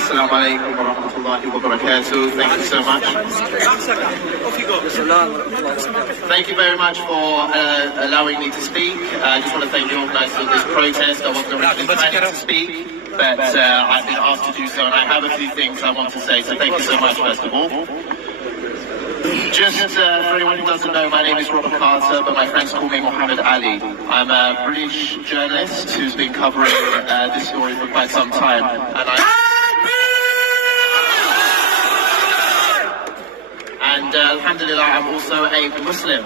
Assalamu alaikum wa rahmatullahi wa barakatuh. Thank you so much. Thank you very much for allowing me to speak. I just want to thank the organisers of this protest. I wasn't originally planning to speak, but I've been asked to do so, and I have a few things I want to say, so thank you so much, first of all. Just for anyone who doesn't know, my name is Robert Carter, but my friends call me Muhammad Ali. I'm a British journalist who's been covering this story for quite some time, and alhamdulillah, I'm also a Muslim.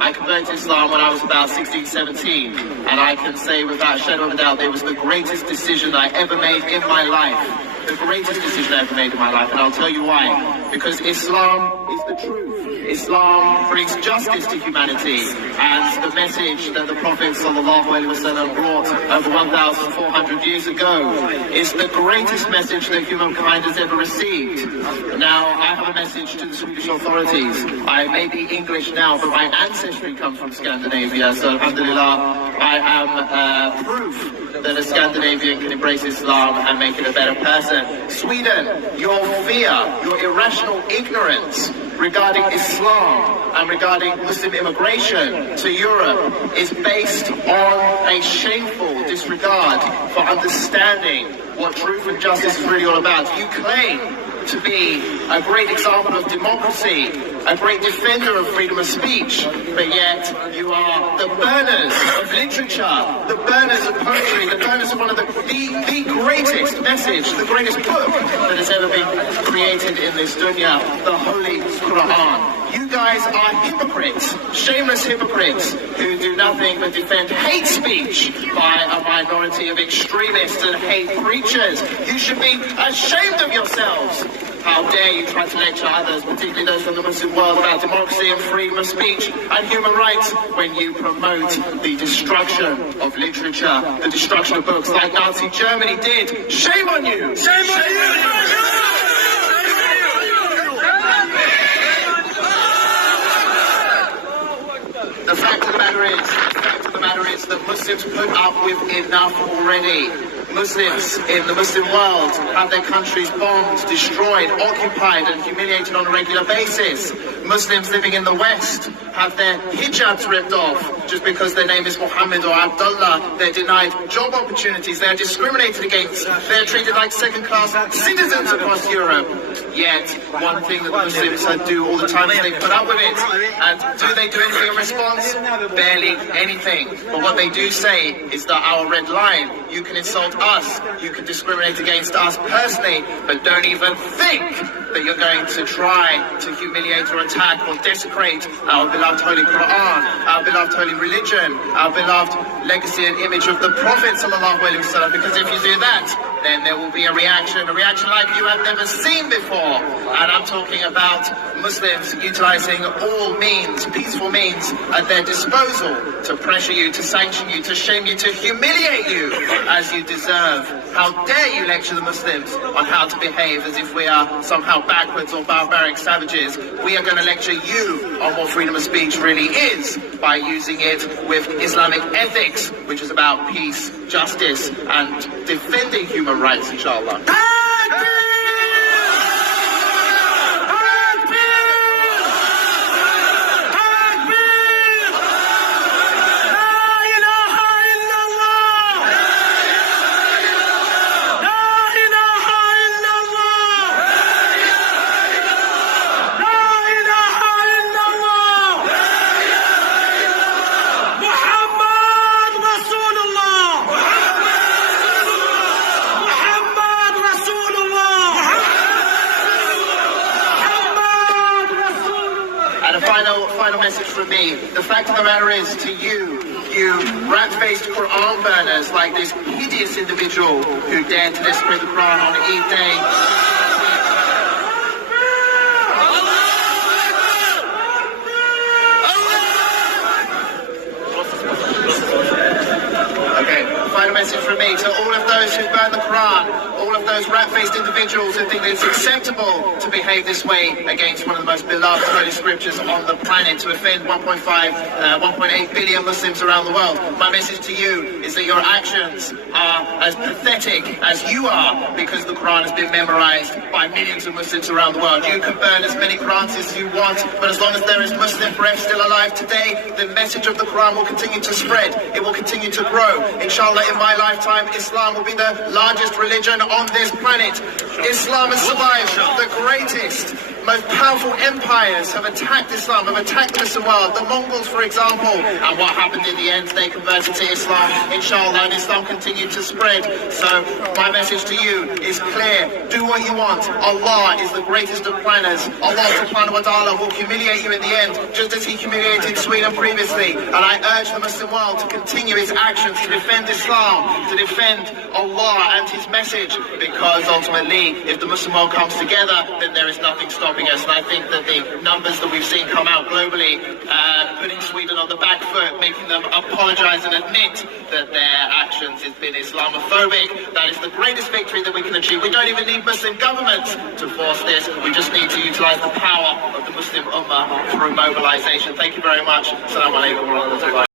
I converted to Islam when I was about 16, 17, and I can say without a shadow of a doubt, it was the greatest decision I ever made in my life. The greatest decision I ever made in my life, and I'll tell you why. Because Islam is the truth. Islam brings justice to humanity, and the message that the Prophet ﷺ brought over 1,400 years ago is the greatest message that humankind has ever received. Now, I have a message to the Swedish authorities. I may be English now, but my ancestry comes from Scandinavia, so alhamdulillah, I am proof that a Scandinavian can embrace Islam and make it a better person. Sweden, your fear, your irrational ignorance regarding Islam and regarding Muslim immigration to Europe is based on a shameful disregard for understanding what truth and justice is really all about. You claim to be a great example of democracy, a great defender of freedom of speech, but yet you are the burners of literature, the burners of poetry, the burners of one of the greatest message, the greatest book that has ever been created in this dunya, the Holy Quran. You guys are hypocrites, shameless hypocrites, who do nothing but defend hate speech by a minority of extremists and hate preachers. You should be ashamed of yourselves. How dare you try to lecture others, particularly those from the Muslim world, about democracy and freedom of speech and human rights when you promote the destruction of literature, the destruction of books like Nazi Germany did. Shame on you! Shame on you! The fact of the matter is that Muslims put up with enough already. Muslims in the Muslim world have their countries bombed, destroyed, occupied and humiliated on a regular basis. Muslims living in the West have their hijabs ripped off just because their name is Muhammad or Abdullah. They're denied job opportunities, they're discriminated against, they're treated like second-class citizens across Europe. Yet, one thing that the Muslims do all the time is they put up with it. And do they do anything in response? Barely anything. But what they do say is that our red line, you can insult us, you can discriminate against us personally, but don't even think that you're going to try to humiliate or attack or desecrate our beloved Holy Quran, our beloved holy religion, our beloved legacy and image of the Prophet ﷺ, because if you do that, then there will be a reaction like you have never seen before. And I'm talking about Muslims utilizing all means, peaceful means, at their disposal to pressure you, to sanction you, to shame you, to humiliate you as you deserve. How dare you lecture the Muslims on how to behave as if we are somehow backwards or barbaric savages. We are going to lecture you on what freedom of speech really is by using it with Islamic ethics, which is about peace, justice, and defending human rights, inshallah. Final message from me. The fact of the matter is, to you rat-faced Quran burners like this hideous individual who dared to desecrate the Quran on Eid Day. Okay, final message from me to all of those who burn the Quran, all of those those rat-faced individuals who think that it's acceptable to behave this way against one of the most beloved holy scriptures on the planet, to offend 1.8 billion Muslims around the world. My message to you is that your actions are as pathetic as you are, because the Quran has been memorized by millions of Muslims around the world. You can burn as many Qurans as you want, but as long as there is Muslim breath still alive today, the message of the Quran will continue to spread. It will continue to grow. Inshallah, in my lifetime, Islam will be the largest religion on this planet. Islam has survived the greatest, most powerful empires have attacked Islam, have attacked the Muslim world. The Mongols, for example. And what happened in the end? They converted to Islam, inshallah, and Islam continued to spread. So my message to you is clear. Do what you want. Allah is the greatest of planners. Allah subhanahu wa ta'ala will humiliate you in the end, just as he humiliated Sweden previously. And I urge the Muslim world to continue his actions, to defend Islam, to defend Allah and his message, because ultimately, if the Muslim world comes together, then there is nothing stopping us. And I think that the numbers that we've seen come out globally, putting Sweden on the back foot, making them apologize and admit that their actions has been Islamophobic, that is the greatest victory that we can achieve. We don't even need Muslim governments to force this. We just need to utilize the power of the Muslim Ummah through mobilization. Thank you very much. Assalamu alaikum wa rahmatullahi.